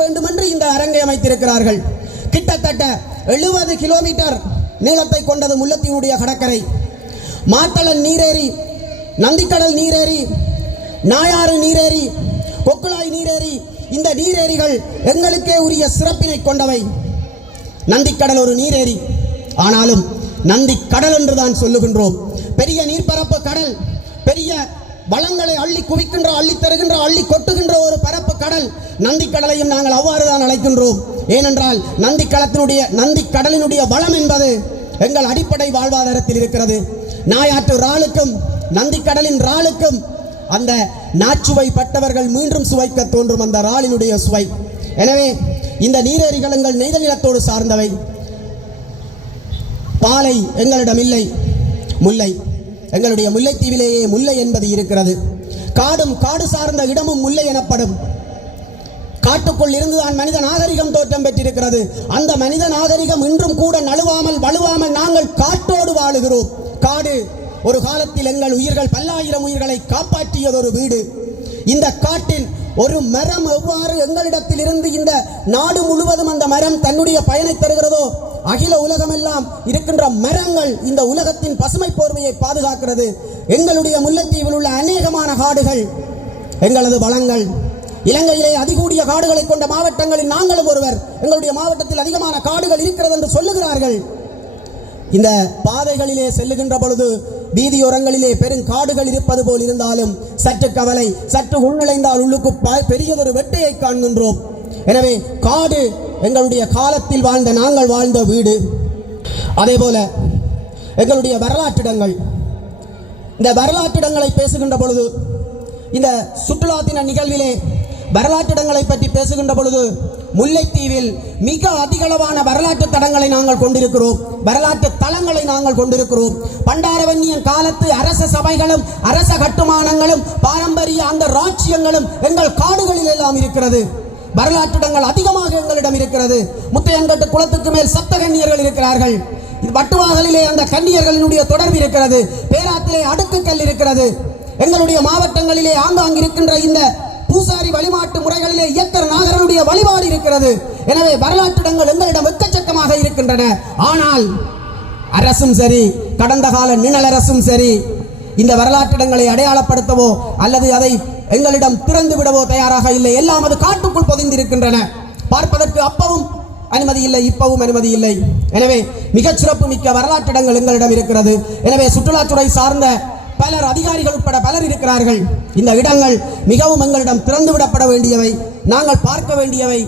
வேண்டும் என்று இந்த அரங்கை அமைத்திருக்கிறார்கள். கிட்டத்தட்ட 70 கிலோமீட்டர் நீளத்தை கொண்டது முல்லைத்தீவுடைய கடற்கரை. மாத்தளன் நீரேரி, நந்திக்கடல் நீரேரி, நாயாறு நீரேரி, கொக்குளாய் நீரேரி, இந்த நீரேரிகள் எங்களுக்கே உரிய சிறப்பினை கொண்டவை. நந்திக்கடல் ஒரு நீரேரி, ஆனாலும் நந்திக்கடல் என்றுதான் சொல்லுகின்றோம். பெரிய நீர்ப்பரப்பு கடல், பெரிய வளங்களை அள்ளி குவிக்கின்ற, அள்ளி தருகின்ற, அள்ளி கொட்டுகின்ற ஒரு பரப்பு கடல். நந்திக்கடலையும் நாங்கள் அவ்வாறுதான் அழைக்கின்றோம். ஏனென்றால் நந்திக்கடலினுடைய வளம் என்பது எங்கள் அடிப்படை வாழ்வாதாரத்தில் இருக்கிறது. நாயாற்று இறாலுக்கும் நந்திக்கடலின் இறாலுக்கும் அந்த நாச்சுவை பட்டவர்கள் மீண்டும் சுவைக்க தோன்றும் அந்த இறாலினுடைய சுவை. எனவே இந்த நீரேரிகள் எங்கள் நெய்த நிலத்தோடு சார்ந்தவை. பாலை எங்களிடம் இல்லை, முல்லை எங்களுடைய முல்லைத்தீவிலேயே முல்லை என்பது இருக்கிறது. காடு சார்ந்த இடமும் முல்லை எனப்படும். காட்டுக்குள் இருந்துதான் மனித நாகரிகம் தோற்றம் பெற்றிருக்கிறது. அந்த மனித நாகரிகம் இன்றும் கூட நழுவாமல் வலுவாமல் நாங்கள் காட்டோடு வாழுகிறோம். காடு ஒரு காலத்தில் எங்கள் உயிர்கள், பல்லாயிரம் உயிர்களை காப்பாற்றியது ஒரு வீடு. இந்த காட்டில் ஒரு மரம் எவ்வாறு எங்களிடத்தில் இருந்து இந்த நாடு முழுவதும் அந்த மரம் தன்னுடைய பயனை தருகிறதோ, அகில உலகமெல்லாம் இருக்கின்ற மரங்கள் இந்த உலகத்தின் பசுமை போர்வையை பாதுகாக்கிறது. எங்களுடைய முல்லைத்தீவில் உள்ள அநேகமான காடுகள் எங்களது வளங்கள். இலங்கையிலே அதிகூடிய காடுகளை கொண்ட மாவட்டங்களில் நாங்களும் ஒருவர். எங்களுடைய மாவட்டத்தில் அதிகமான காடுகள் இருக்கிறது என்று சொல்லுகிறார்கள். இந்த பாதைகளிலே செல்லுகின்ற பொழுது வீதியோரங்களிலே பெருங்காடுகள் இருப்பது போல் இருந்தாலும் சற்று கவலை, சற்று உள்நுழைந்தால் உள்ளுக்கு பெரியதொரு வெட்டையை காண்கின்றோம். எனவே காடு எங்களுடைய காலத்தில் வாழ்ந்த நாங்கள் வாழ்ந்த வீடு. அதே போல எங்களுடைய வரலாற்றிடங்கள். இந்த வரலாற்றிடங்களை பேசுகின்ற பொழுது, இந்த சுற்றுலா தின நிகழ்விலே வரலாற்றிடங்களை பற்றி பேசுகின்ற பொழுது, முல்லைத்தீவில் மிக அதிகளவான வரலாற்று தடங்களை நாங்கள் கொண்டிருக்கிறோம், வரலாற்று தளங்களை நாங்கள் கொண்டிருக்கிறோம். பண்டாரவன்னியன் காலத்து அரச சபைகளும் அரச கட்டுமானங்களும் பாரம்பரிய அந்த ராஜ்யங்களும் எங்கள் காடுகளில் எல்லாம் இருக்கிறது. வரலாற்றிடங்கள் அதிகமாக எங்களிடம் இருக்கிறது. முத்தையன்கட்டு குளத்துக்கு மேல் சப்த கன்னியர்கள் இருக்கிறார்கள். வட்டுவாகலிலே அந்த கன்னியர்களினுடைய தொடர்பு இருக்கிறது. பேராத்திலே அடுக்குக்கல் இருக்கிறது. எங்களுடைய மாவட்டங்களிலே ஆங்காங்கு இருக்கின்ற இந்த பூசாரி வழிபாட்டு முறைகளிலே இயக்கர் நாகரனுடைய வழிபாடு இருக்கிறது. எனவே வரலாற்றிடங்கள் எங்களிடம் எக்கச்சக்கமாக இருக்கின்றன. ஆனால் அரசும் சரி, கடந்த கால நிழல் அரசும் சரி, இந்த வரலாற்றிடங்களை அடையாளப்படுத்தவோ அல்லது அதை எங்களிடம் திறந்து விடவோ தயாராக இல்லை. எல்லாம் அது காட்டுக்குள் பொதிந்திருக்கின்றன. பார்ப்பதற்கு அப்பவும் அனுமதி இல்லை, இப்பவும் அனுமதி இல்லை. எனவே மிகச் சிறப்பு மிக்க வரலாற்றிடங்கள் எங்களிடம் இருக்கிறது. எனவே சுற்றுலாத்துறை சார்ந்த பலர், அதிகாரிகள் உட்பட பலர் இருக்கிறார்கள். இந்த இடங்கள் மிகவும் எங்களிடம் திறந்து விடப்பட வேண்டியவை, நாங்கள் பார்க்க வேண்டியவை.